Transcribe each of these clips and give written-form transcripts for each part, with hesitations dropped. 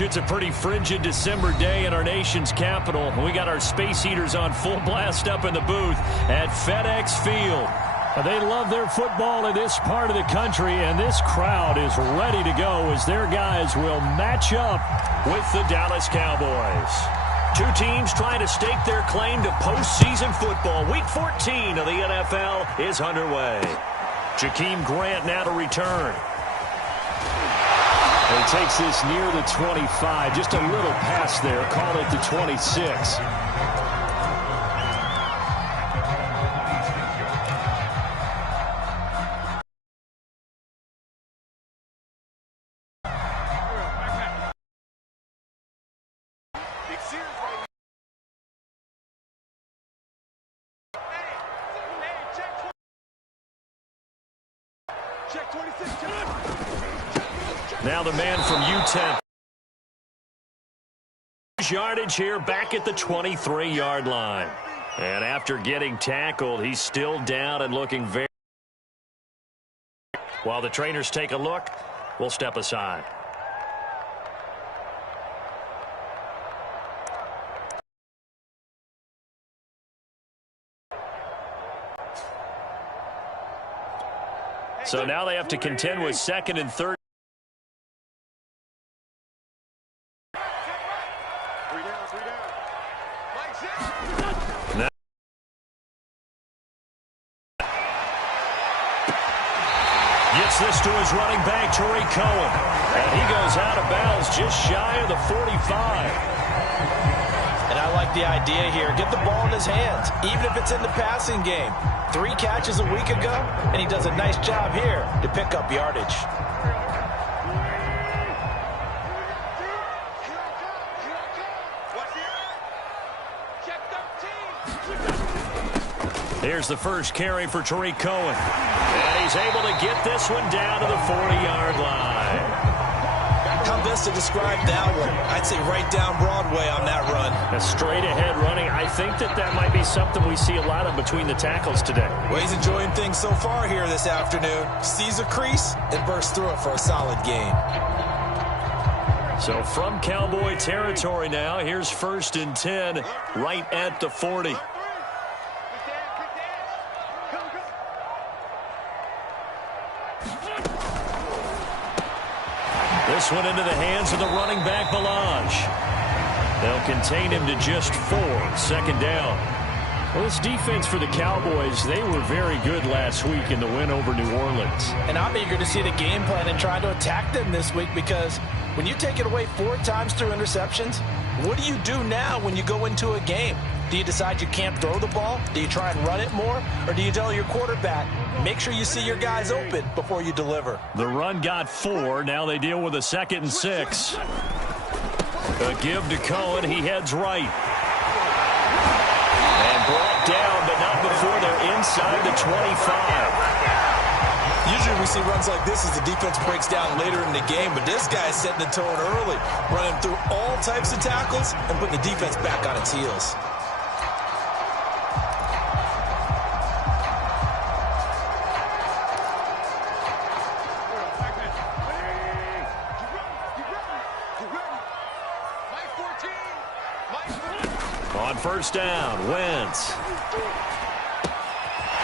It's a pretty frigid December day in our nation's capital. We got our space heaters on full blast up in the booth at FedEx Field. They love their football in this part of the country, and this crowd is ready to go as their guys will match up with the Dallas Cowboys. Two teams trying to stake their claim to postseason football. Week 14 of the NFL is underway. Jakeem Grant now to return. He takes this near the 25. Just a little pass there. Call it the 26. Now the man from UTEP. Yardage here back at the 23-yard line. And after getting tackled, he's still down and looking very... While the trainers take a look, we'll step aside. So now they have to contend with second and third. Gets this to his running back, Tariq Cohen. And he goes out of bounds just shy of the 45. And I like the idea here. Get the ball in his hands, even if it's in the passing game. 3 catches a week ago, and he does a nice job here to pick up yardage. Here's the first carry for Tariq Cohen. And he's able to get this one down to the 40-yard line. How best to describe that one? I'd say right down Broadway on that run. A straight-ahead running. I think that might be something we see a lot of between the tackles today. Well, he's enjoying things so far here this afternoon. Sees a crease and bursts through it for a solid gain. So from Cowboy territory now, here's 1st and 10 right at the 40. This one into the hands of the running back, Ballage. They'll contain him to just 4. 2nd down. Well, this defense for the Cowboys, they were very good last week in the win over New Orleans. And I'm eager to see the game plan and try to attack them this week, because when you take it away 4 times through interceptions, what do you do now when you go into a game? Do you decide you can't throw the ball? Do you try and run it more? Or do you tell your quarterback, make sure you see your guys open before you deliver? The run got 4. Now they deal with a 2nd and 6. A give to Cohen. He heads right. And brought down, but not before they're inside the 25. Usually we see runs like this as the defense breaks down later in the game, but this guy's setting the tone early, running through all types of tackles and putting the defense back on its heels. On 1st down, Wentz.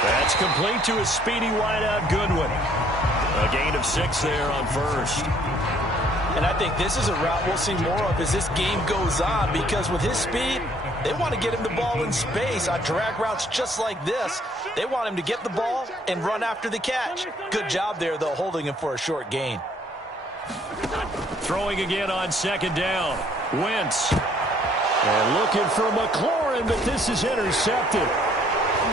That's complete to a speedy wideout, Goodwin. A gain of 6 there on 1st. And I think this is a route we'll see more of as this game goes on, because with his speed, they want to get him the ball in space on drag routes just like this. They want him to get the ball and run after the catch. Good job there, though, holding him for a short gain. Throwing again on 2nd down. Wentz. And looking for McLaurin, but this is intercepted.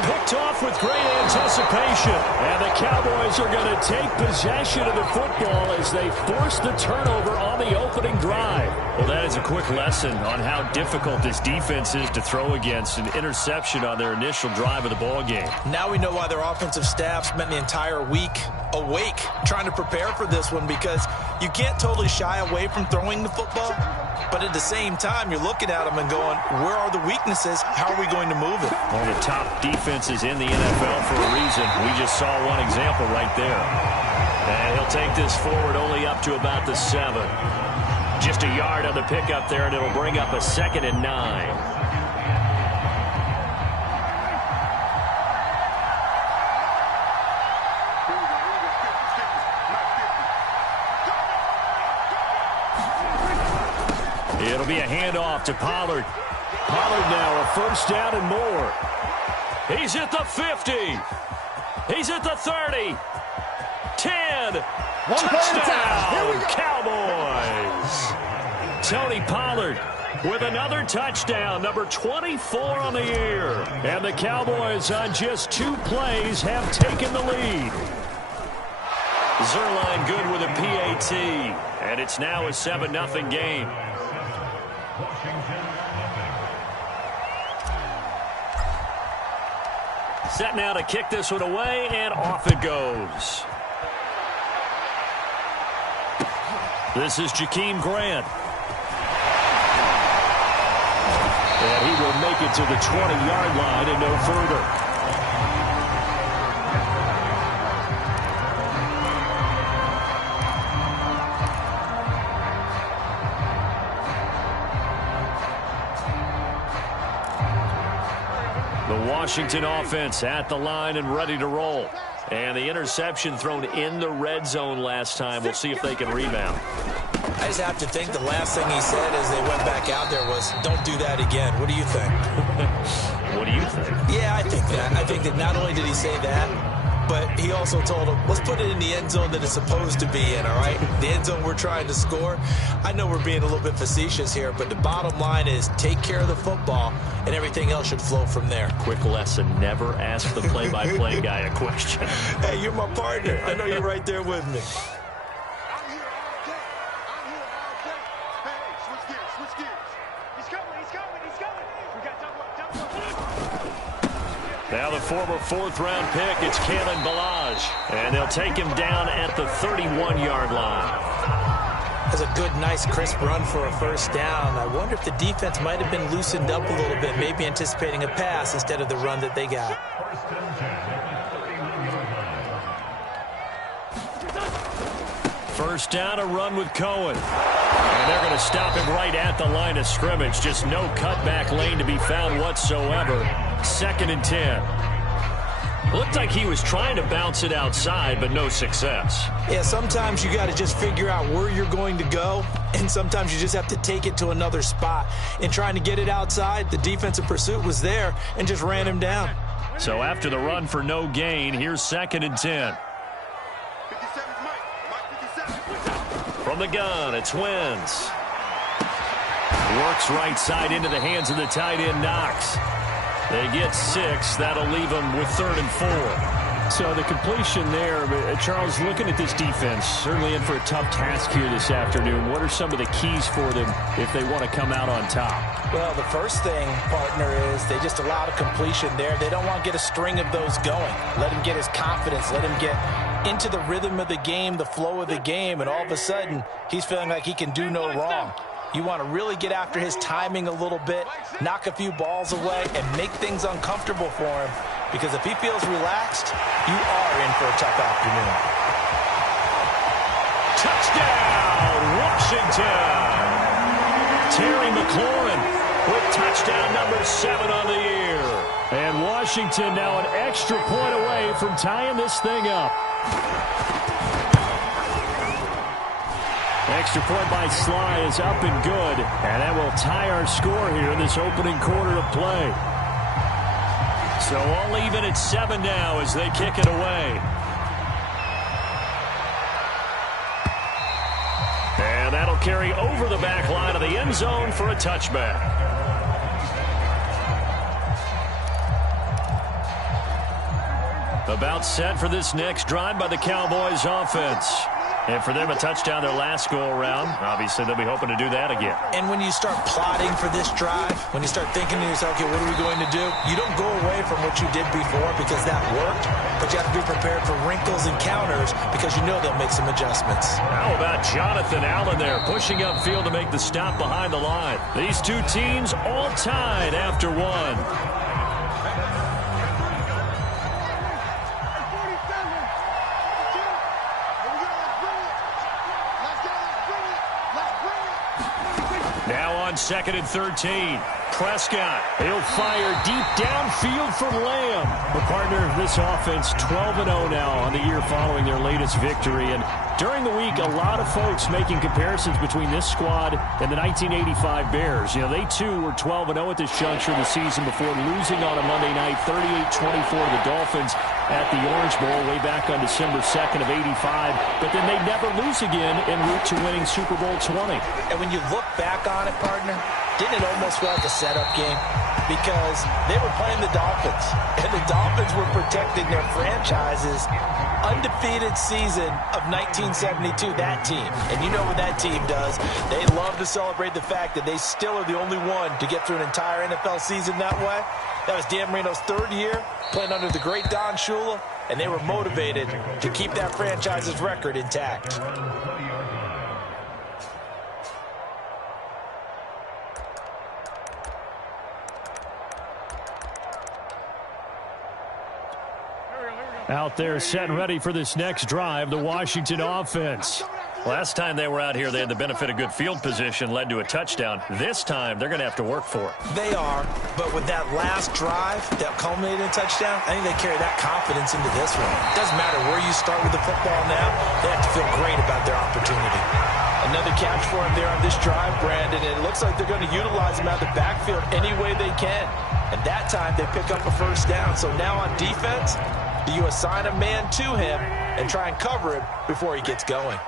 Picked off with great anticipation. And the Cowboys are going to take possession of the football as they force the turnover on the opening drive. Well, that is a quick lesson on how difficult this defense is to throw against. An interception on their initial drive of the ball game. Now we know why their offensive staff spent the entire week awake trying to prepare for this one, because you can't totally shy away from throwing the football. But at the same time, you're looking at them and going, where are the weaknesses? How are we going to move it? One of the top defenses in the NFL for a reason. We just saw one example right there. And he'll take this forward only up to about the 7. Just a yard on the pickup there, and it'll bring up a 2nd and 9. It'll be a handoff to Pollard. Pollard now a 1st down and more. He's at the 50. He's at the 30. 10. Touchdown, Cowboys. Tony Pollard with another touchdown, number 24 on the year. And the Cowboys on just 2 plays have taken the lead. Zuerlein good with a PAT. And it's now a 7-0 game. Set now to kick this one away, and off it goes. This is Jakeem Grant. And he will make it to the 20-yard line and no further. The Washington offense at the line and ready to roll. And the interception thrown in the red zone last time. We'll see if they can rebound. I just have to think the last thing he said as they went back out there was, don't do that again. What do you think? What do you think? Yeah, I think that. I think that not only did he say that, but he also told him, let's put it in the end zone that it's supposed to be in, all right? The end zone we're trying to score. I know we're being a little bit facetious here, but the bottom line is take care of the football, and everything else should flow from there. Quick lesson, never ask the play-by-play guy a question. Hey, you're my partner. I know you're right there with me. Now the former 4th-round pick, it's Kalen Ballage. And they'll take him down at the 31-yard line. That's a good, nice, crisp run for a 1st down. I wonder if the defense might have been loosened up a little bit, maybe anticipating a pass instead of the run that they got. First down, a run with Cohen. And they're going to stop him right at the line of scrimmage. Just no cutback lane to be found whatsoever. 2nd and 10. Looked like he was trying to bounce it outside, but no success. Yeah, sometimes you got to just figure out where you're going to go, and sometimes you just have to take it to another spot. In trying to get it outside, the defensive pursuit was there and just ran him down. So after the run for no gain, here's 2nd and 10. From the gun, it's Wentz. Works right side into the hands of the tight end, Knox. They get 6. That'll leave them with 3rd and 4. So the completion there, Charles, looking at this defense, certainly in for a tough task here this afternoon. What are some of the keys for them if they want to come out on top? Well, the first thing, partner, is they just allowed a completion there. They don't want to get a string of those going. Let him get his confidence. Let him get into the rhythm of the game, the flow of the game, and all of a sudden, he's feeling like he can do no wrong. You want to really get after his timing a little bit, knock a few balls away, and make things uncomfortable for him. Because if he feels relaxed, you are in for a tough afternoon. Touchdown, Washington! Terry McLaurin with touchdown number 7 on the year. And Washington now an extra point away from tying this thing up. Extra point by Sly is up and good. And that will tie our score here in this opening quarter of play. So all even at 7 now as they kick it away. And that'll carry over the back line of the end zone for a touchback. About set for this next drive by the Cowboys offense. And for them, a touchdown their last go-around. Obviously, they'll be hoping to do that again. And when you start plotting for this drive, when you start thinking to yourself, okay, what are we going to do? You don't go away from what you did before because that worked, but you have to be prepared for wrinkles and counters because you know they'll make some adjustments. How about Jonathan Allen there, pushing upfield to make the stop behind the line? These two teams all tied after one. 2nd and 13. Prescott, he'll fire deep downfield from Lamb. The partner of this offense, 12-0 now on the year following their latest victory. And during the week, a lot of folks making comparisons between this squad and the 1985 Bears. You know, they too were 12-0 at this juncture of the season before losing on a Monday night, 38-24 to the Dolphins at the Orange Bowl way back on December 2nd of 85. But then they never lose again en route to winning Super Bowl 20. And when you look back on it, partner, didn't it almost feel like a setup game? Because they were playing the Dolphins, and the Dolphins were protecting their franchise's undefeated season of 1972, that team. And you know what that team does. They love to celebrate the fact that they still are the only one to get through an entire NFL season that way. That was Dan Marino's 3rd year, playing under the great Don Shula, and they were motivated to keep that franchise's record intact. Out there set and ready for this next drive, the Washington offense. Last time they were out here, they had the benefit of good field position, led to a touchdown. This time, they're going to have to work for it. They are, but with that last drive that culminated in a touchdown, I think they carry that confidence into this one. It doesn't matter where you start with the football now, they have to feel great about their opportunity. Another catch for him there on this drive, Brandon, and it looks like they're going to utilize him out of the backfield any way they can. And that time, they pick up a first down. So now on defense, do you assign a man to him and try and cover him before he gets going?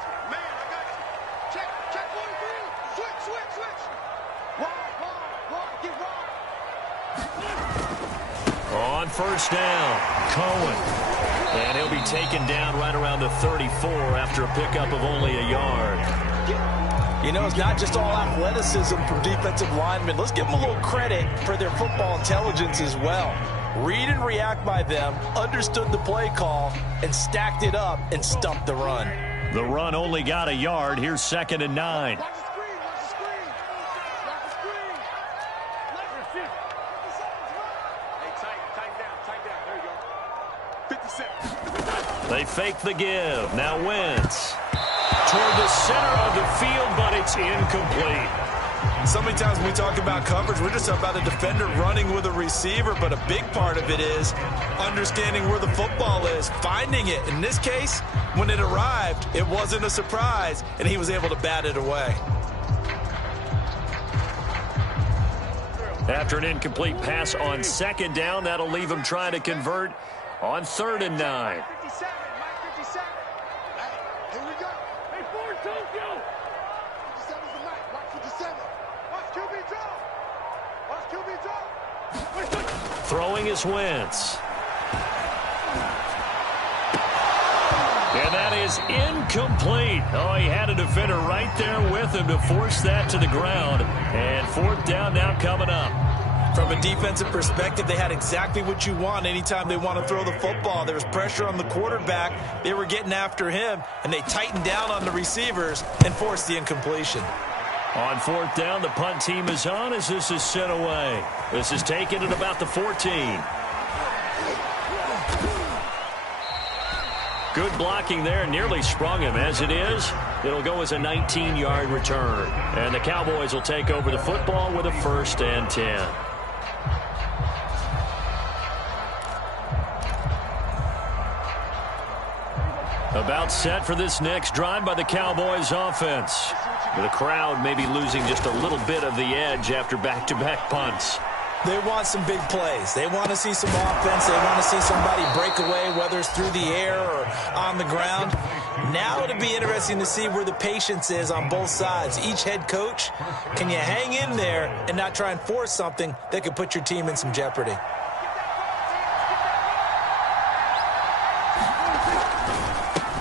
On first down, Cohen. And he'll be taken down right around the 34 after a pickup of only a yard. You know, it's not just all athleticism from defensive linemen. Let's give them a little credit for their football intelligence as well. Read and react by them, understood the play call, and stacked it up and stumped the run. The run only got a yard. Here's 2nd and 9. They fake the give. Now Wentz. Toward the center of the field, but it's incomplete. So many times when we talk about coverage, we're just talking about a defender running with a receiver, but a big part of it is understanding where the football is, finding it. In this case, when it arrived, it wasn't a surprise, and he was able to bat it away. After an incomplete pass on 2nd down, that'll leave him trying to convert on 3rd and 9. Throwing is Wentz. And that is incomplete. Oh, he had a defender right there with him to force that to the ground. And 4th down now coming up. From a defensive perspective, they had exactly what you want anytime they want to throw the football. There was pressure on the quarterback. They were getting after him, and they tightened down on the receivers and forced the incompletion. On 4th down, the punt team is on as this is sent away. This is taken at about the 14. Good blocking there, nearly sprung him. As it is, it'll go as a 19-yard return. And the Cowboys will take over the football with a 1st and 10. About set for this next drive by the Cowboys offense. The crowd maybe losing just a little bit of the edge after back-to-back punts. They want some big plays. They want to see some offense. They want to see somebody break away, whether it's through the air or on the ground. Now it'll be interesting to see where the patience is on both sides. Each head coach, can you hang in there and not try and force something that could put your team in some jeopardy?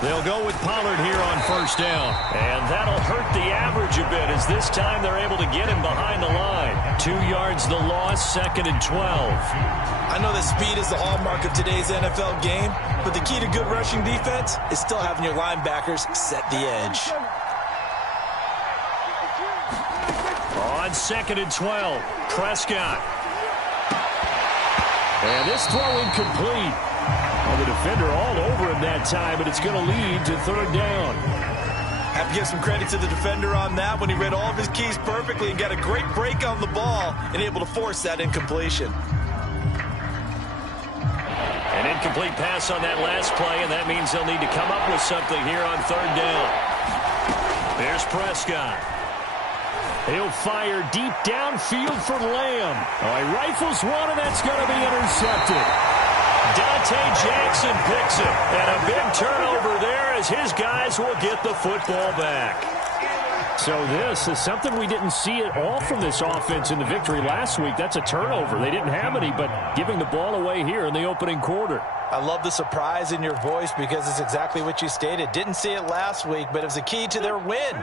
They'll go with Pollard here on 1st down. And that'll hurt the average a bit as this time they're able to get him behind the line. 2 yards the loss, 2nd and 12. I know that speed is the hallmark of today's NFL game, but the key to good rushing defense is still having your linebackers set the edge. On 2nd and 12, Prescott. And this throw incomplete. Well, the defender all over him that time, but it's going to lead to 3rd down. Have to give some credit to the defender on that when he read all of his keys perfectly and got a great break on the ball and able to force that incompletion. An incomplete pass on that last play, and that means they'll need to come up with something here on third down. There's Prescott. He'll fire deep downfield for Lamb. Oh, he rifles one, and that's going to be intercepted. Dante Jackson picks it, and a big turnover there as his guys will get the football back. So this is something we didn't see at all from this offense in the victory last week. That's a turnover. They didn't have any, but giving the ball away here in the opening quarter. I love the surprise in your voice because it's exactly what you stated. Didn't see it last week, but it was a key to their win.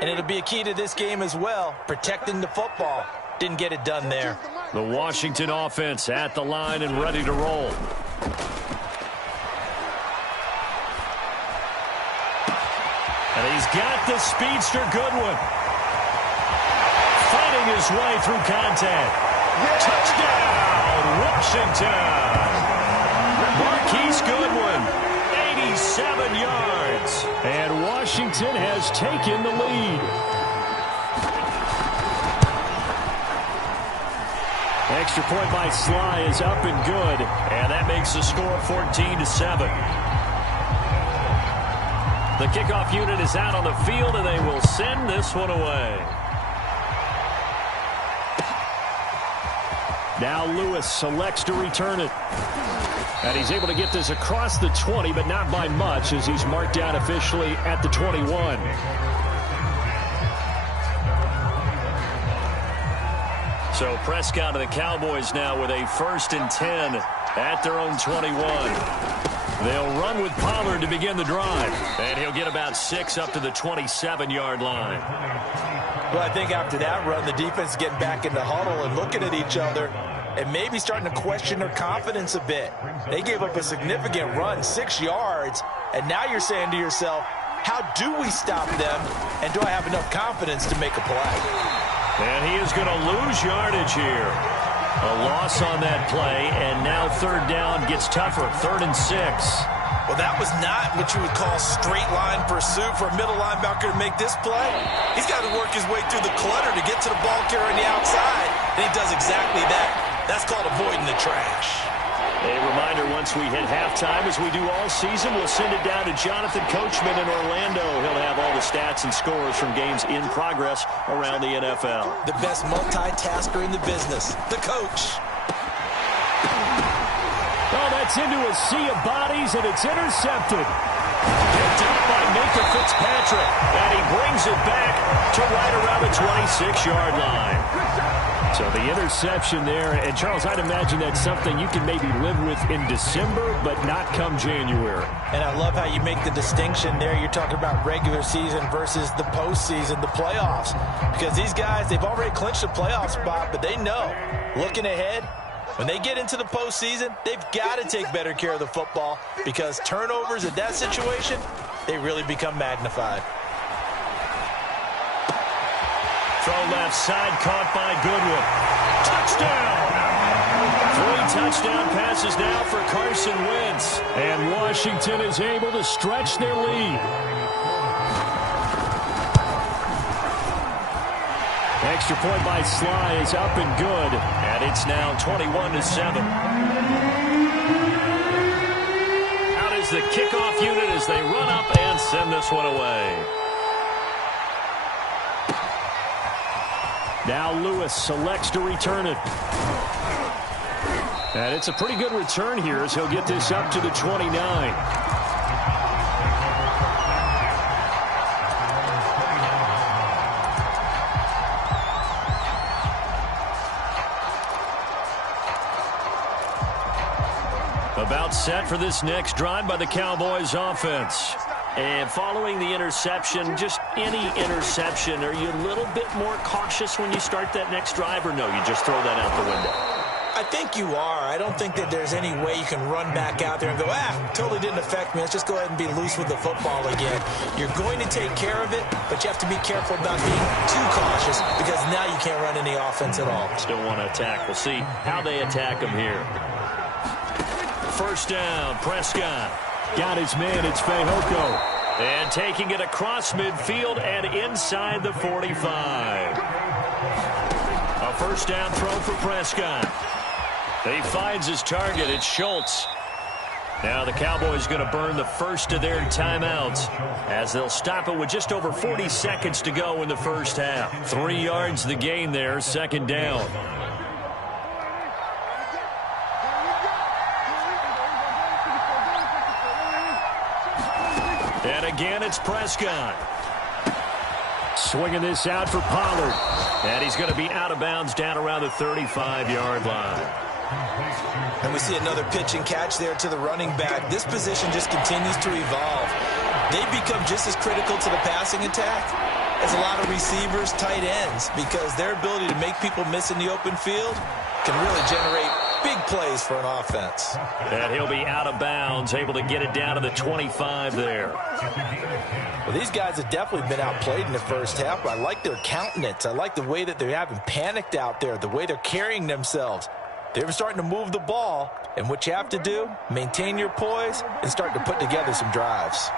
And it'll be a key to this game as well, protecting the football. Didn't get it done there. The Washington offense at the line and ready to roll. And he's got the speedster Goodwin. Fighting his way through contact. Touchdown, Washington. Marquise Goodwin, 87 yards. And Washington has taken the lead. Extra point by Sly is up and good. And that makes the score 14-7. The kickoff unit is out on the field, and they will send this one away. Now Lewis selects to return it. And he's able to get this across the 20, but not by much, as he's marked down officially at the 21. So Prescott and the Cowboys now with a 1st and 10 at their own 21. They'll run with Pollard to begin the drive. And he'll get about 6 up to the 27-yard line. Well, I think after that run, the defense is getting back in the huddle and looking at each other and maybe starting to question their confidence a bit. They gave up a significant run, 6 yards, and now you're saying to yourself, how do we stop them, and do I have enough confidence to make a play? And he is going to lose yardage here. A loss on that play, and now third down gets tougher, 3rd and 6. Well, that was not what you would call straight line pursuit for a middle linebacker to make this play. He's got to work his way through the clutter to get to the ball carrier on the outside, and he does exactly that. That's called avoiding the trash. A reminder, once we hit halftime, as we do all season, we'll send it down to Jonathan Coachman in Orlando. He'll have all the stats and scores from games in progress around the NFL. The best multitasker in the business, the coach. Oh, that's into a sea of bodies, and it's intercepted. Picked up by Minkah Fitzpatrick, and he brings it back to right around the 26-yard line. So the interception there, and Charles, I'd imagine that's something you can maybe live with in December, but not come January. And I love how you make the distinction there. You're talking about regular season versus the postseason, the playoffs. Because these guys, they've already clinched a playoff spot, but they know, looking ahead, when they get into the postseason, they've got to take better care of the football because turnovers in that situation, they really become magnified. Throw left side, caught by Goodwin. Touchdown! 3 touchdown passes now for Carson Wentz. And Washington is able to stretch their lead. Extra point by Sly is up and good. And it's now 21-7. Out is the kickoff unit as they run up and send this one away. Now Lewis selects to return it. And it's a pretty good return here as he'll get this up to the 29. About set for this next drive by the Cowboys offense. And following the interception, just any interception, are you a little bit more cautious when you start that next drive, or no, you just throw that out the window? I think you are. I don't think that there's any way you can run back out there and go, totally didn't affect me. Let's just go ahead and be loose with the football again. You're going to take care of it, but you have to be careful about being too cautious because now you can't run any offense at all. Still want to attack. We'll see how they attack him here. First down, Prescott. Got his man, it's Fehoko. And taking it across midfield and inside the 45. A first down throw for Prescott. He finds his target. It's Schultz. Now the Cowboys going to burn the first of their timeouts as they'll stop it with just over 40 seconds to go in the first half. 3 yards the gain there, second down. And again, it's Prescott. Swinging this out for Pollard. And he's going to be out of bounds down around the 35-yard line. And we see another pitch and catch there to the running back. This position just continues to evolve. They become just as critical to the passing attack as a lot of receivers, tight ends, because their ability to make people miss in the open field can really generate big plays for an offense. And he'll be out of bounds, able to get it down to the 25 there. Well, these guys have definitely been outplayed in the first half, but I like their countenance. I like the way that they haven't panicked out there, the way they're carrying themselves. They're starting to move the ball, and what you have to do, maintain your poise and start to put together some drives.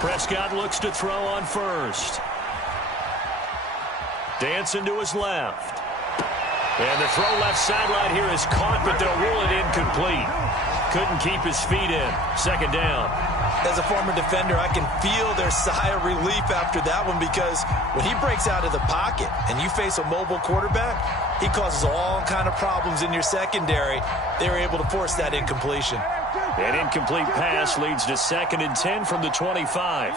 Prescott looks to throw on first. Dancing to his left. And the throw left sideline here is caught, but they'll rule it incomplete. Couldn't keep his feet in. Second down. As a former defender, I can feel their sigh of relief after that one, because when he breaks out of the pocket and you face a mobile quarterback, he causes all kind of problems in your secondary. They were able to force that incompletion. An incomplete pass leads to 2nd and 10 from the 25.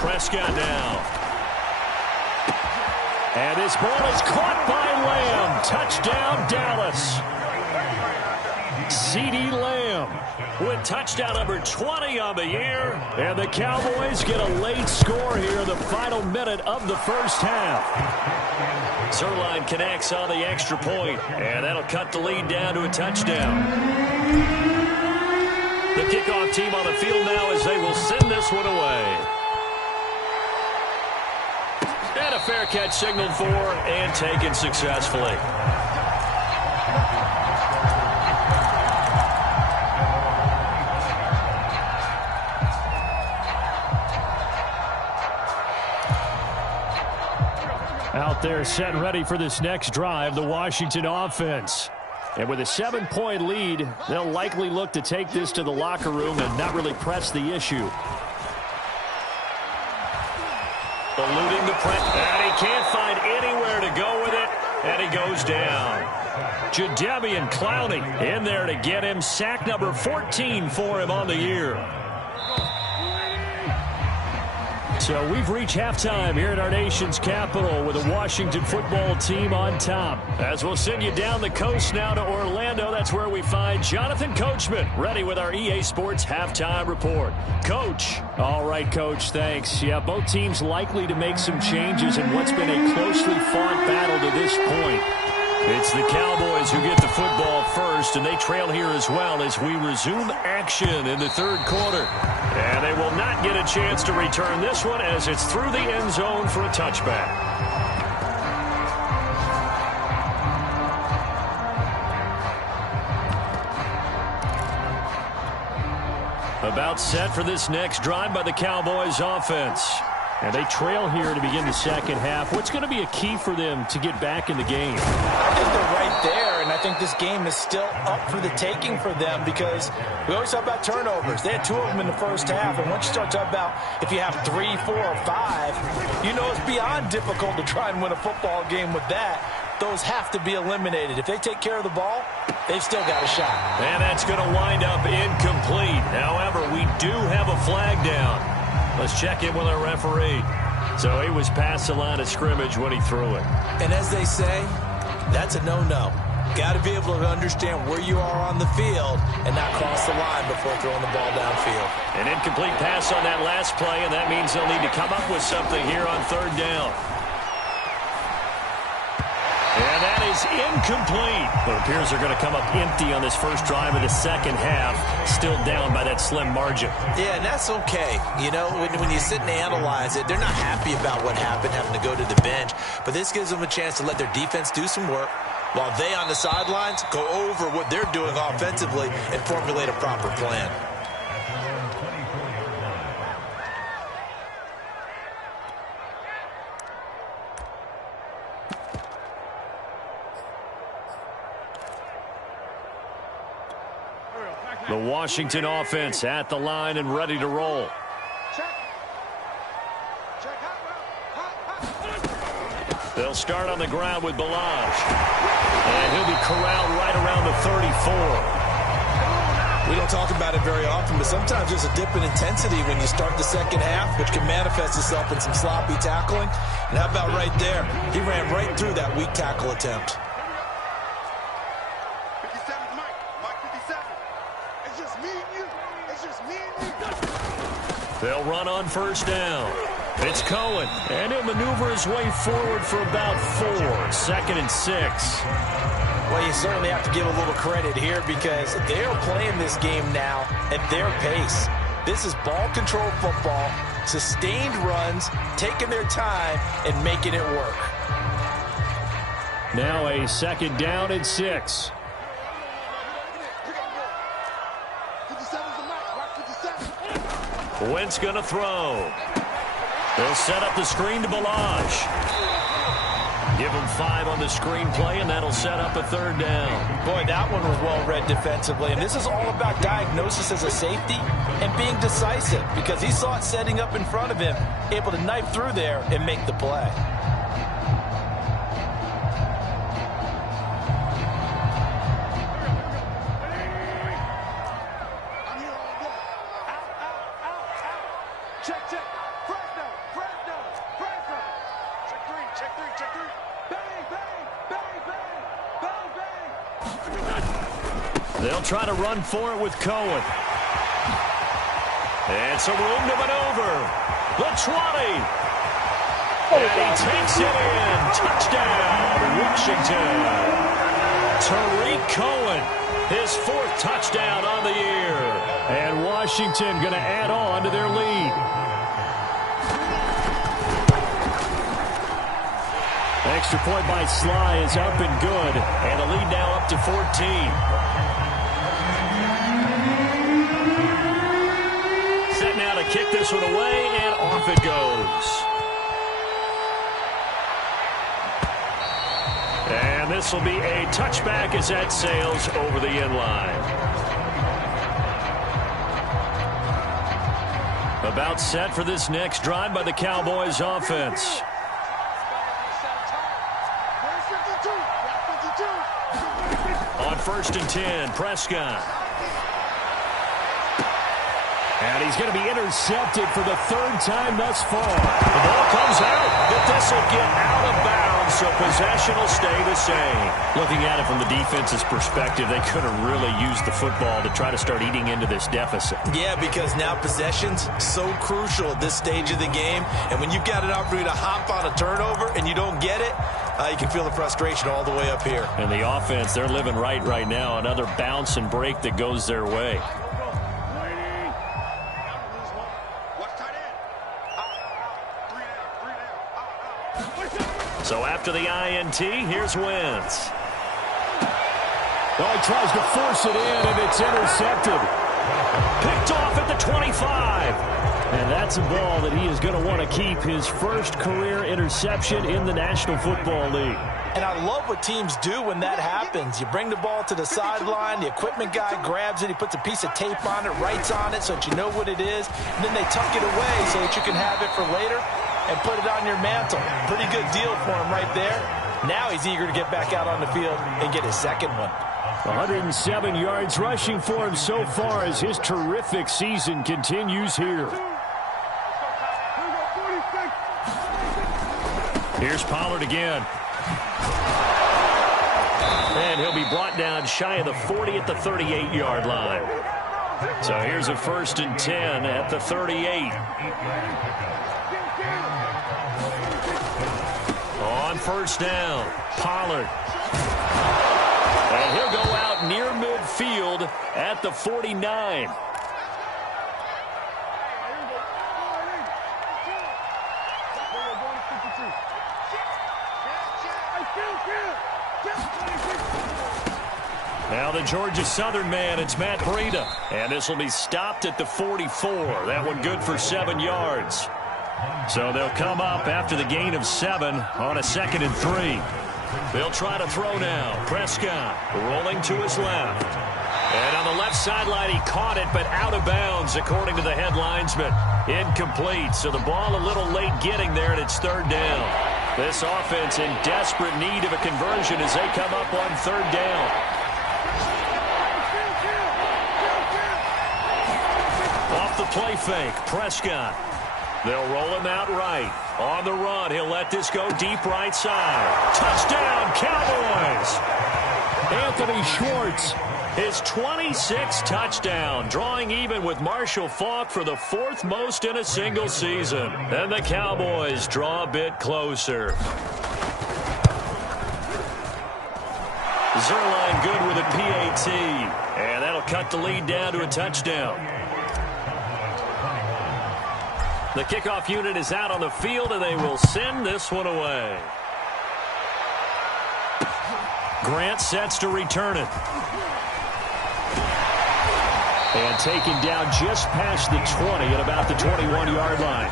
Prescott now. And this ball is caught by Lamb. Touchdown, Dallas. CeeDee Lamb with touchdown number 20 on the year. And the Cowboys get a late score here in the final minute of the first half. Zuerlein connects on the extra point, and that'll cut the lead down to a touchdown. The kickoff team on the field now as they will send this one away. And a fair catch signaled for and taken successfully. Out there set and ready for this next drive, the Washington offense. And with a 7-point lead, they'll likely look to take this to the locker room and not really press the issue. Eluding the press, and he can't find anywhere to go with it, and he goes down. Jadeveon Clowney in there to get him. Sack number 14 for him on the year. So we've reached halftime here at our nation's capital with the Washington football team on top. As we'll send you down the coast now to Orlando, that's where we find Jonathan Coachman ready with our EA Sports halftime report. Coach. All right, Coach, thanks. Yeah, both teams likely to make some changes in what's been a closely fought battle to this point. It's the Cowboys who get the football first, and they trail here as well as we resume action in the third quarter. And they will not get a chance to return this one as it's through the end zone for a touchback. About set for this next drive by the Cowboys offense. And they trail here to begin the second half. What's going to be a key for them to get back in the game? I think they're right there, and I think this game is still up for the taking for them, because we always talk about turnovers. They had 2 of them in the first half, and once you start talking about if you have 3, 4, or 5, you know it's beyond difficult to try and win a football game with that. Those have to be eliminated. If they take care of the ball, they've still got a shot. And that's going to wind up incomplete. However, we do have a flag down. Let's check in with our referee. So he was past the line of scrimmage when he threw it. And as they say, that's a no-no. Got to be able to understand where you are on the field and not cross the line before throwing the ball downfield. An incomplete pass on that last play, and that means they'll need to come up with something here on third down. And that is incomplete. But it appears they're going to come up empty on this first drive of the second half, still down by that slim margin. Yeah, and that's okay. You know, when you sit and analyze it, they're not happy about what happened, having to go to the bench. But this gives them a chance to let their defense do some work while they on the sidelines go over what they're doing offensively and formulate a proper plan. The Washington offense at the line and ready to roll. They'll start on the ground with Ballage. And he'll be corralled right around the 34. We don't talk about it very often, but sometimes there's a dip in intensity when you start the second half, which can manifest itself in some sloppy tackling. And how about right there? He ran right through that weak tackle attempt. They'll run on first down. It's Cohen, and he'll maneuver his way forward for about 4. 2nd and 6. Well, you certainly have to give a little credit here because they're playing this game now at their pace. This is ball control football, sustained runs, taking their time, and making it work. Now a 2nd down and 6. Wentz going to throw. They'll set up the screen to Ballage. Give him 5 on the screen play, and that'll set up a 3rd down. Boy, that one was well read defensively. And this is all about diagnosis as a safety and being decisive because he saw it setting up in front of him, able to knife through there and make the play. They'll try to run for it with Cohen. And some room to maneuver. The 20. And he takes it in. Touchdown, Washington. Tariq Cohen, his 4th touchdown on the year. And Washington going to add on to their lead. Extra point by Sly is up and good. And the lead now up to 14. Set now to kick this one away, and off it goes. And this will be a touchback as that sails over the end line. About set for this next drive by the Cowboys offense. On 1st and 10, Prescott. And he's going to be intercepted for the 3rd time thus far. The ball comes out, but this will get out of bounds, so possession will stay the same. Looking at it from the defense's perspective, they could have really used the football to try to start eating into this deficit. Yeah, because now possession's so crucial at this stage of the game. And when you've got an opportunity to hop on a turnover and you don't get it, you can feel the frustration all the way up here. And the offense, they're living right now. Another bounce and break that goes their way. So after the INT, here's Wentz. Well, he tries to force it in, and it's intercepted. Picked off at the 25. And that's a ball that he is going to want to keep, his first career interception in the National Football League. And I love what teams do when that happens. You bring the ball to the sideline, the equipment guy grabs it, he puts a piece of tape on it, writes on it so that you know what it is, and then they tuck it away so that you can have it for later and put it on your mantle. Pretty good deal for him right there. Now he's eager to get back out on the field and get his second one. 107 yards rushing for him so far as his terrific season continues here. Here's Pollard again. And he'll be brought down shy of the 40 at the 38-yard line. So here's a 1st and 10 at the 38. On first down. Pollard. And he'll go out near midfield at the 49. Now the Georgia Southern man, it's Matt Breida. And this will be stopped at the 44. That one good for 7 yards. So they'll come up after the gain of 7 on a 2nd and 3. They'll try to throw now. Prescott rolling to his left. And on the left sideline, he caught it, but out of bounds, according to the head linesman. Incomplete. So the ball a little late getting there, and it's 3rd down. This offense in desperate need of a conversion as they come up on 3rd down. Off the play fake, Prescott. They'll roll him out right. On the run, he'll let this go deep right side. Touchdown, Cowboys! Anthony Schwartz, his 26th touchdown, drawing even with Marshall Faulk for the 4th most in a single season. And the Cowboys draw a bit closer. Zuerlein good with a PAT. And that'll cut the lead down to a touchdown. The kickoff unit is out on the field, and they will send this one away. Grant sets to return it. And taken down just past the 20 at about the 21-yard line.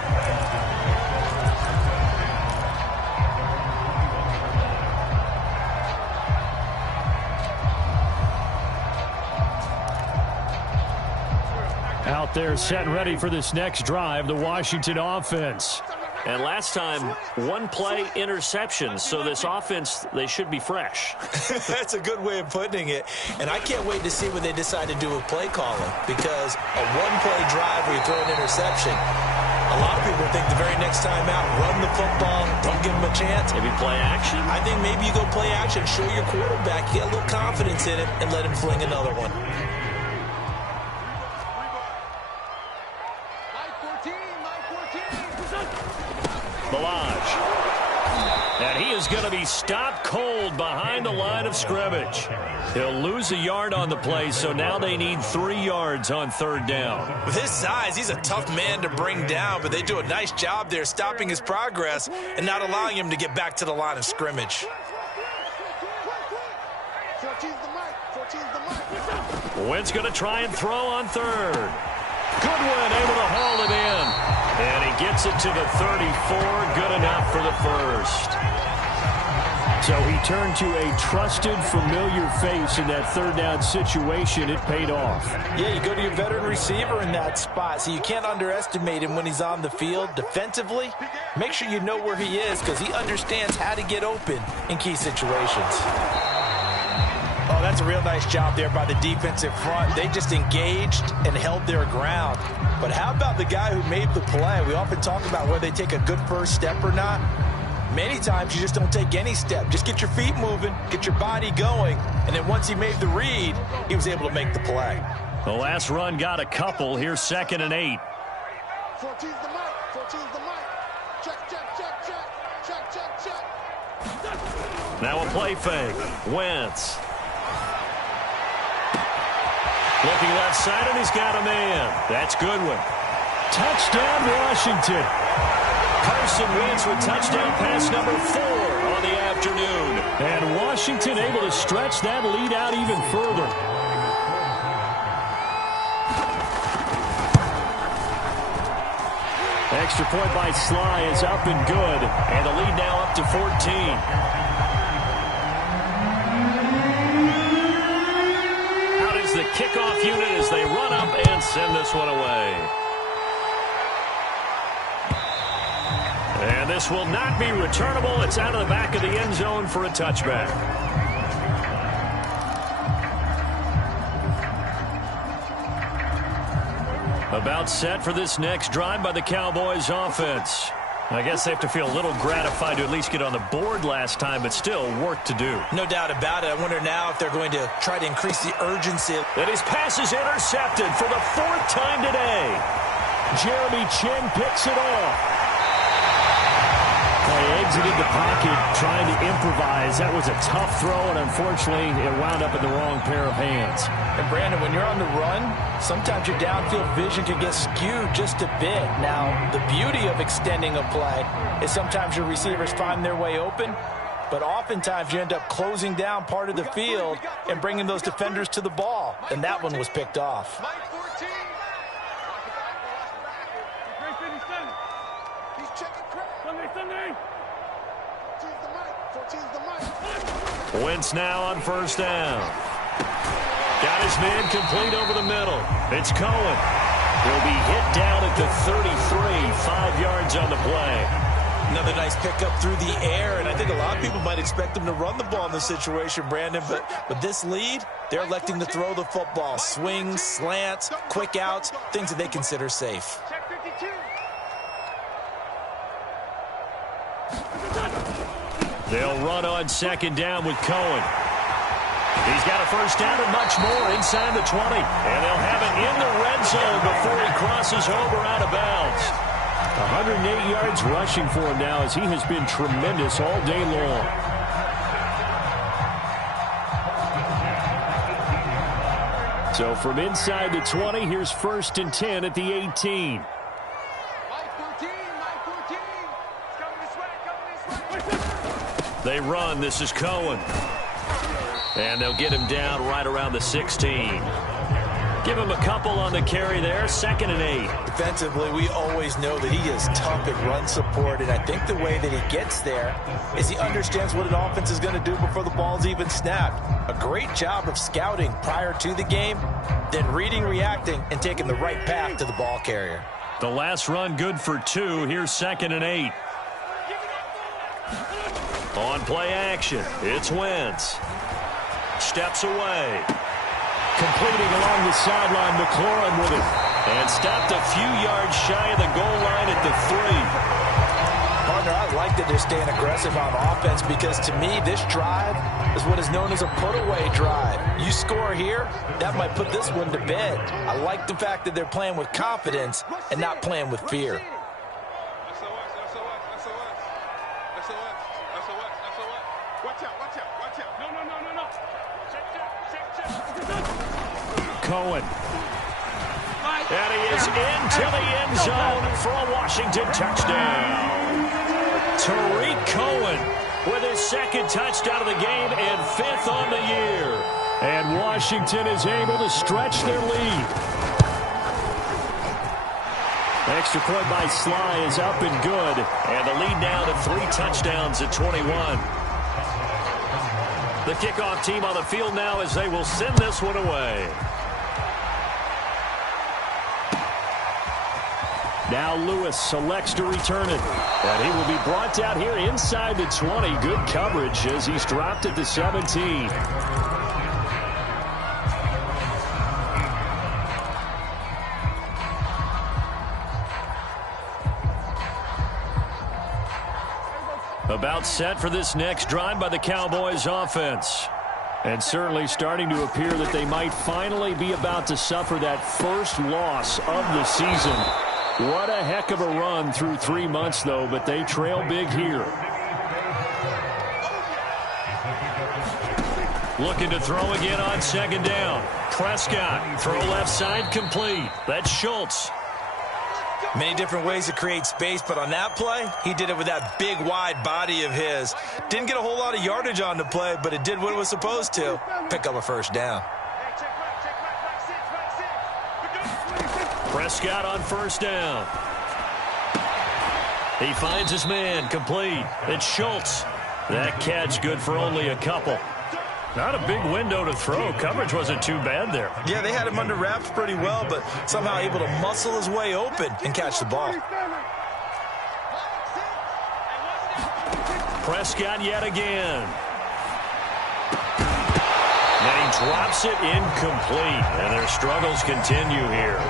Out there set and ready for this next drive, the Washington offense. And last time, 1 play interception, so this offense, they should be fresh. That's a good way of putting it. And I can't wait to see what they decide to do with play calling, because a 1-play drive where you throw an interception, a lot of people think the very next time out, run the football, don't give them a chance. Maybe play action? I think maybe you go play action, show your quarterback, get a little confidence in it, and let him fling another one. Ballage. And he is going to be stopped cold behind the line of scrimmage. He'll lose a yard on the play, so now they need 3 yards on 3rd down. With his size, he's a tough man to bring down, but they do a nice job there stopping his progress and not allowing him to get back to the line of scrimmage. Wentz going to try and throw on 3rd. Goodwin able to haul it in. And he gets it to the 34. Good enough for the first. So he turned to a trusted, familiar face in that 3rd down situation. It paid off. Yeah, you go to your veteran receiver in that spot, so you can't underestimate him when he's on the field. Defensively, make sure you know where he is, because he understands how to get open in key situations. Oh, that's a real nice job there by the defensive front. They just engaged and held their ground. But how about the guy who made the play? We often talk about whether they take a good first step or not. Many times you just don't take any step. Just get your feet moving, get your body going, and then once he made the read, he was able to make the play. The last run got a couple. Here's 2nd and 8. 14's the mic. 14's the mic. Check, check, check, check. Check, check, check. Now a play fake. Wentz. Looking left side, and he's got a man. That's Goodwin. Touchdown, Washington. Carson Wentz with touchdown pass number 4 on the afternoon. And Washington able to stretch that lead out even further. Extra point by Sly is up and good. And the lead now up to 14. The kickoff unit as they run up and send this one away. And this will not be returnable. It's out of the back of the end zone for a touchback. About set for this next drive by the Cowboys offense. I guess they have to feel a little gratified to at least get on the board last time, but still work to do. No doubt about it. I wonder now if they're going to try to increase the urgency. And his pass is intercepted for the 4th time today. Jeremy Chinn picks it off. They Sends it into pocket, trying to improvise. That was a tough throw, and unfortunately, it wound up in the wrong pair of hands. And Brandon, when you're on the run, sometimes your downfield vision can get skewed just a bit. Now, the beauty of extending a play is sometimes your receivers find their way open, but oftentimes you end up closing down part of the field and bringing those defenders to the ball, and that one was picked off. Wentz now on first down. Got his man complete over the middle. It's Cohen. He'll be hit down at the 33, 5 yards on the play. Another nice pickup through the air, and I think a lot of people might expect them to run the ball in this situation, Brandon, but with this lead, they're electing to throw the football. Swings, slants, quick outs, things that they consider safe. They'll run on second down with Cohen. He's got a first down and much more inside the 20. And they'll have it in the red zone before he crosses over out of bounds. 108 yards rushing for him now as he has been tremendous all day long. So from inside the 20, here's 1st and 10 at the 18. They run. This is Cohen. And they'll get him down right around the 16. Give him a couple on the carry there. 2nd and 8. Defensively, we always know that he is tough at run support, and I think the way that he gets there is he understands what an offense is going to do before the ball's even snapped. A great job of scouting prior to the game, then reading, reacting, and taking the right path to the ball carrier. The last run good for 2. Here's 2nd and 8. On play action, it's Wentz. Steps away. Completing along the sideline, McLaurin with it. And stopped a few yards shy of the goal line at the 3. Partner, I like that they're staying aggressive on offense because to me, this drive is what is known as a put-away drive. You score here, that might put this one to bed. I like the fact that they're playing with confidence and not playing with fear. Cohen. And he is into the end zone for a Washington touchdown. Tariq Cohen with his 2nd touchdown of the game and 5th on the year. And Washington is able to stretch their lead. Extra point by Sly is up and good. And the lead now to 3 touchdowns at 21. The kickoff team on the field now as they will send this one away. Now Lewis selects to return it. And he will be brought down here inside the 20. Good coverage as he's dropped at the 17. About set for this next drive by the Cowboys offense. And certainly starting to appear that they might finally be about to suffer that first loss of the season. What a heck of a run through 3 months, though, but they trail big here. Looking to throw again on 2nd down. Prescott, throw left side complete. That's Schultz. Many different ways to create space, but on that play, he did it with that big, wide body of his. Didn't get a whole lot of yardage on the play, but it did what it was supposed to. Pick up a first down. Prescott on first down. He finds his man complete. It's Schultz. That catch good for only a couple. Not a big window to throw. Coverage wasn't too bad there. Yeah, they had him under wraps pretty well, but somehow able to muscle his way open and catch the ball. Prescott yet again. And he drops it incomplete. And their struggles continue here.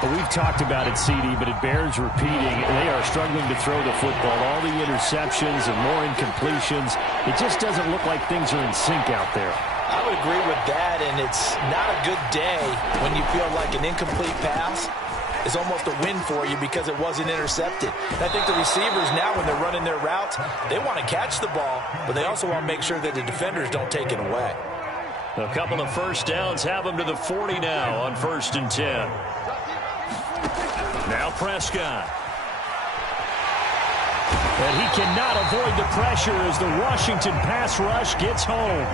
But we've talked about it, CD, but it bears repeating. They are struggling to throw the football. All the interceptions and more incompletions. It just doesn't look like things are in sync out there. I would agree with that, and it's not a good day when you feel like an incomplete pass is almost a win for you because it wasn't intercepted. And I think the receivers now, when they're running their routes, they want to catch the ball, but they also want to make sure that the defenders don't take it away. A couple of first downs have them to the 40 now on 1st and 10. Now Prescott. And he cannot avoid the pressure as the Washington pass rush gets home.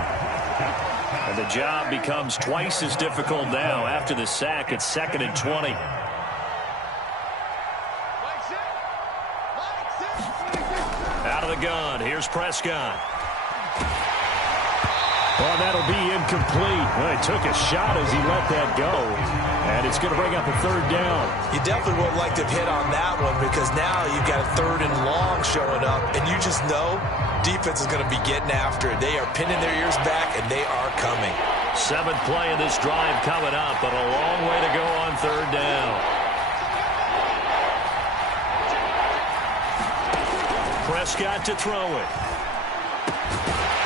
And the job becomes twice as difficult now after the sack. It's 2nd and 20. Out of the gun. Here's Prescott. Well, that'll be incomplete. Well, he took a shot as he let that go. And it's going to bring up a 3rd down. You definitely would like to have hit on that one because now you've got a 3rd and long showing up, and you just know defense is going to be getting after it. They are pinning their ears back, and they are coming. 7th play of this drive coming up, but a long way to go on 3rd down. Prescott to throw it.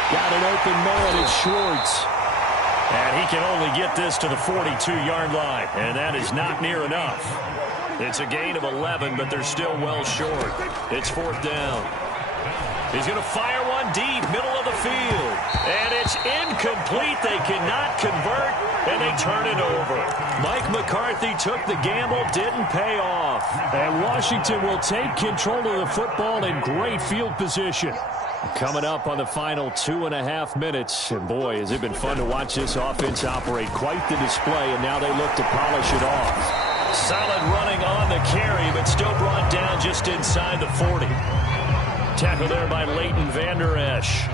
Got an open man in Schwartz. And he can only get this to the 42-yard line. And that is not near enough. It's a gain of 11, but they're still well short. It's 4th down. He's going to fire one deep, middle of the field. And it's incomplete. They cannot convert, and they turn it over. Mike McCarthy took the gamble, didn't pay off. And Washington will take control of the football in great field position. Coming up on the final 2.5 minutes. And boy, has it been fun to watch this offense operate. Quite the display, and now they look to polish it off. Solid running on the carry, but still brought down just inside the 40. Tackle there by Leighton Vander Esch.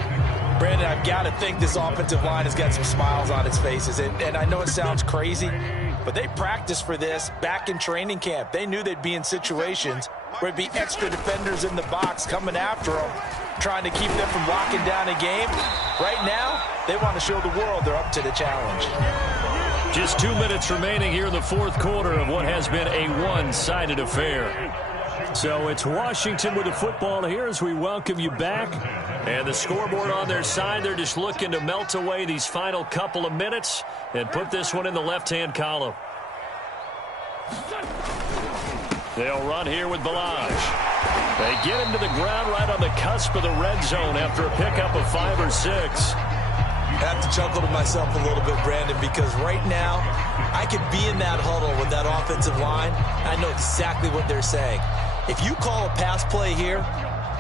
Brandon, I've got to think this offensive line has got some smiles on its faces. And I know it sounds crazy, but they practiced for this back in training camp. They knew they'd be in situations where it'd be extra defenders in the box coming after them, trying to keep them from locking down a game. Right now, they want to show the world they're up to the challenge. Just 2 minutes remaining here in the 4th quarter of what has been a one-sided affair. So it's Washington with the football here as we welcome you back. And the scoreboard on their side, they're just looking to melt away these final couple of minutes and put this one in the left-hand column. They'll run here with Ballage. They get him to the ground right on the cusp of the red zone after a pickup of 5 or 6. I have to chuckle to myself a little bit, Brandon, because right now I could be in that huddle with that offensive line. I know exactly what they're saying. If you call a pass play here,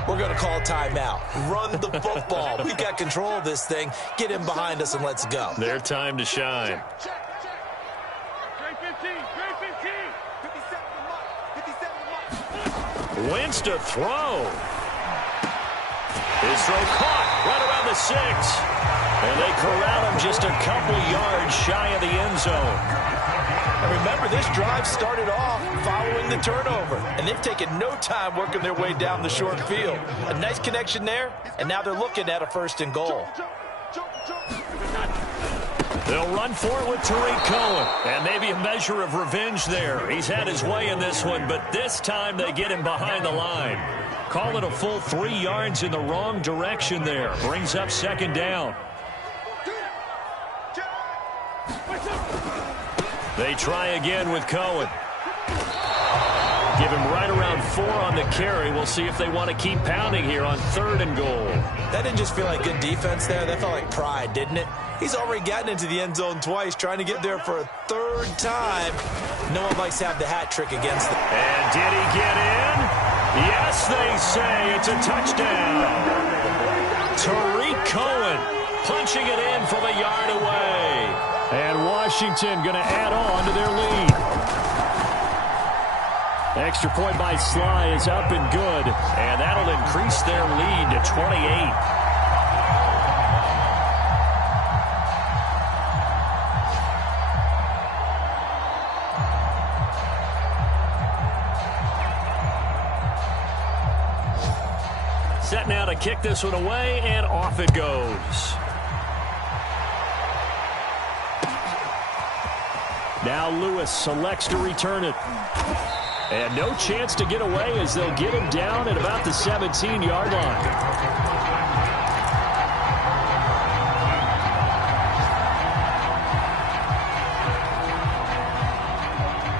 we're going to call a timeout. Run the football. We've got control of this thing. Get him behind us and let's go. Their time to shine. Wentz to throw. His throw caught right around the 6. And they corral him just a couple yards shy of the end zone. And remember, this drive started off following the turnover. And they've taken no time working their way down the short field. A nice connection there, and now they're looking at a 1st and goal. They'll run for it with Tariq Cohen. And maybe a measure of revenge there. He's had his way in this one, but this time they get him behind the line. Call it a full 3 yards in the wrong direction there. Brings up 2nd down. They try again with Cohen. Give him right around 4 on the carry. We'll see if they want to keep pounding here on 3rd and goal. That didn't just feel like good defense there. That felt like pride, didn't it? He's already gotten into the end zone twice, trying to get there for a 3rd time. No one likes to have the hat trick against them. And did he get in? Yes, they say it's a touchdown. Tariq Cohen punching it in from a yard away. And Washington going to add on to their lead. Extra point by Sly is up and good. And that'll increase their lead to 28. Set now to kick this one away, and off it goes. Now Lewis selects to return it. And no chance to get away as they'll get him down at about the 17-yard line.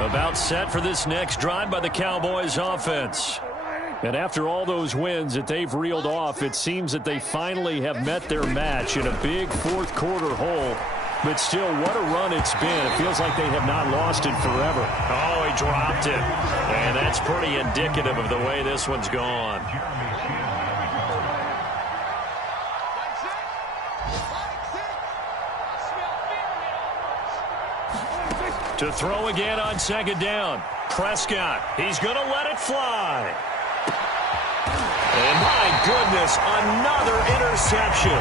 About set for this next drive by the Cowboys offense. And after all those wins that they've reeled off, it seems that they finally have met their match in a big fourth quarter hole. But still, what a run it's been. It feels like they have not lost it forever. Oh, he dropped it. And that's pretty indicative of the way this one's gone. To throw again on second down. Prescott, he's going to let it fly. And my goodness, another interception.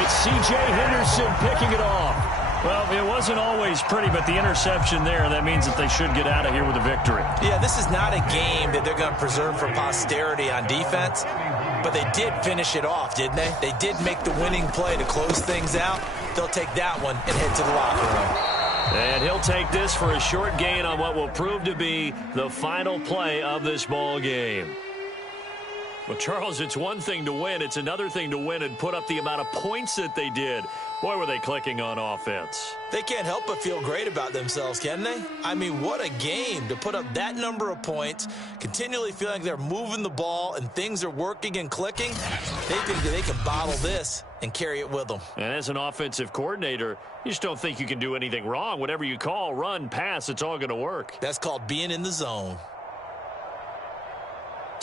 It's C.J. Henderson picking it off. Well, it wasn't always pretty, but the interception there, that means that they should get out of here with a victory. Yeah, this is not a game that they're going to preserve for posterity on defense, but they did finish it off, didn't they? They did make the winning play to close things out. They'll take that one and head to the locker room. And he'll take this for a short gain on what will prove to be the final play of this ball game. Well, Charles, it's one thing to win. It's another thing to win and put up the amount of points that they did. Boy, were they clicking on offense. They can't help but feel great about themselves, can they? I mean, what a game to put up that number of points, continually feeling like they're moving the ball and things are working and clicking. They think that they can bottle this and carry it with them. And as an offensive coordinator, you just don't think you can do anything wrong. Whatever you call, run, pass, it's all going to work. That's called being in the zone.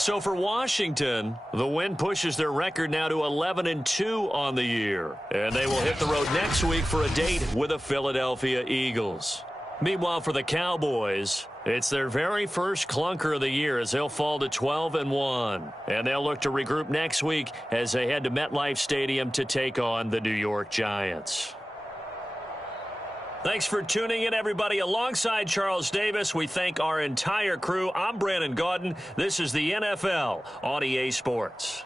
So for Washington, the win pushes their record now to 11-2 on the year. And they will hit the road next week for a date with the Philadelphia Eagles. Meanwhile, for the Cowboys, it's their very first clunker of the year as they'll fall to 12-1. And they'll look to regroup next week as they head to MetLife Stadium to take on the New York Giants. Thanks for tuning in, everybody. Alongside Charles Davis, we thank our entire crew. I'm Brandon Gaudin. This is the NFL on EA Sports.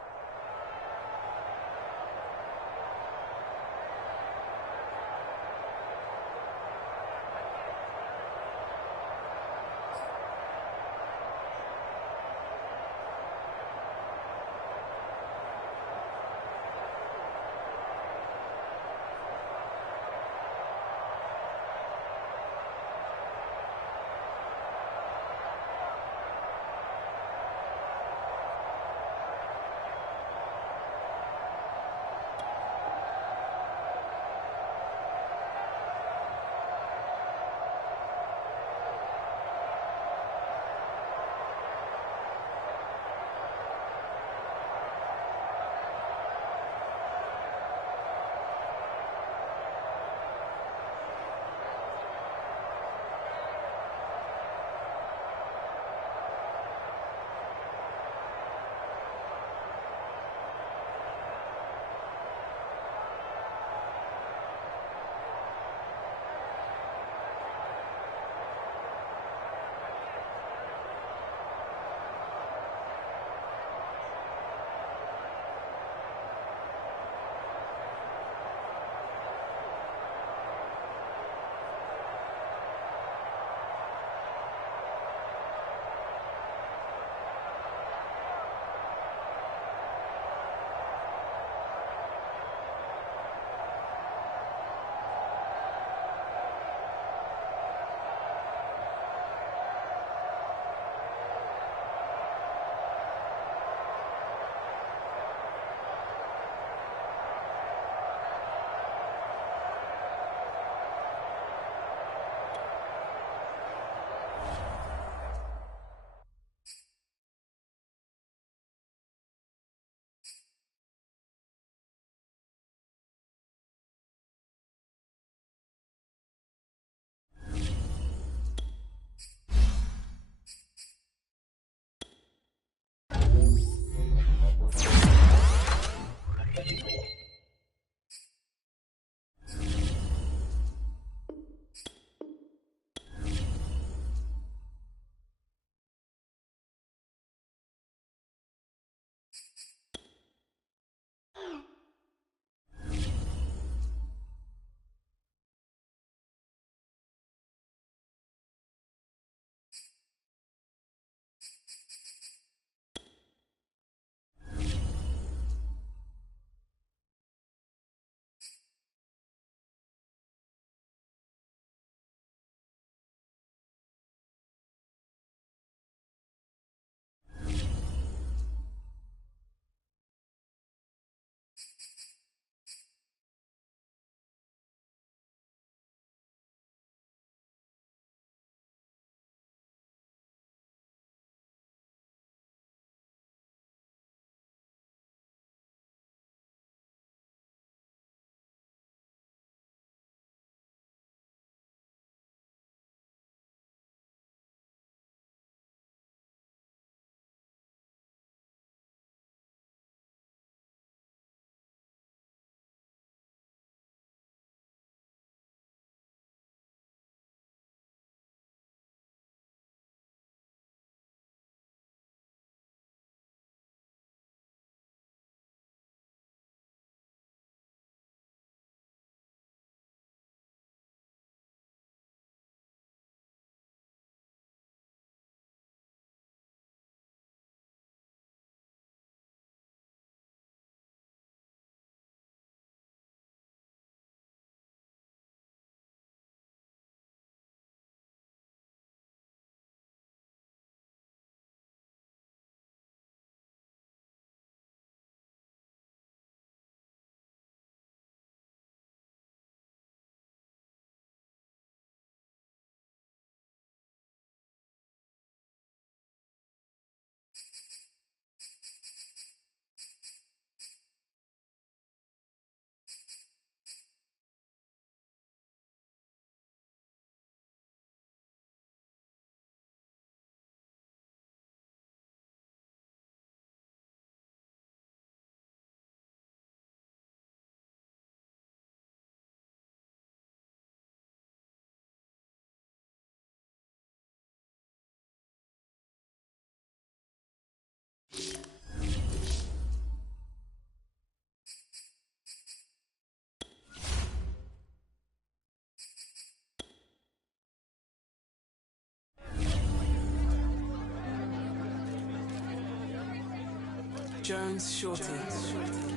Jones Shorty.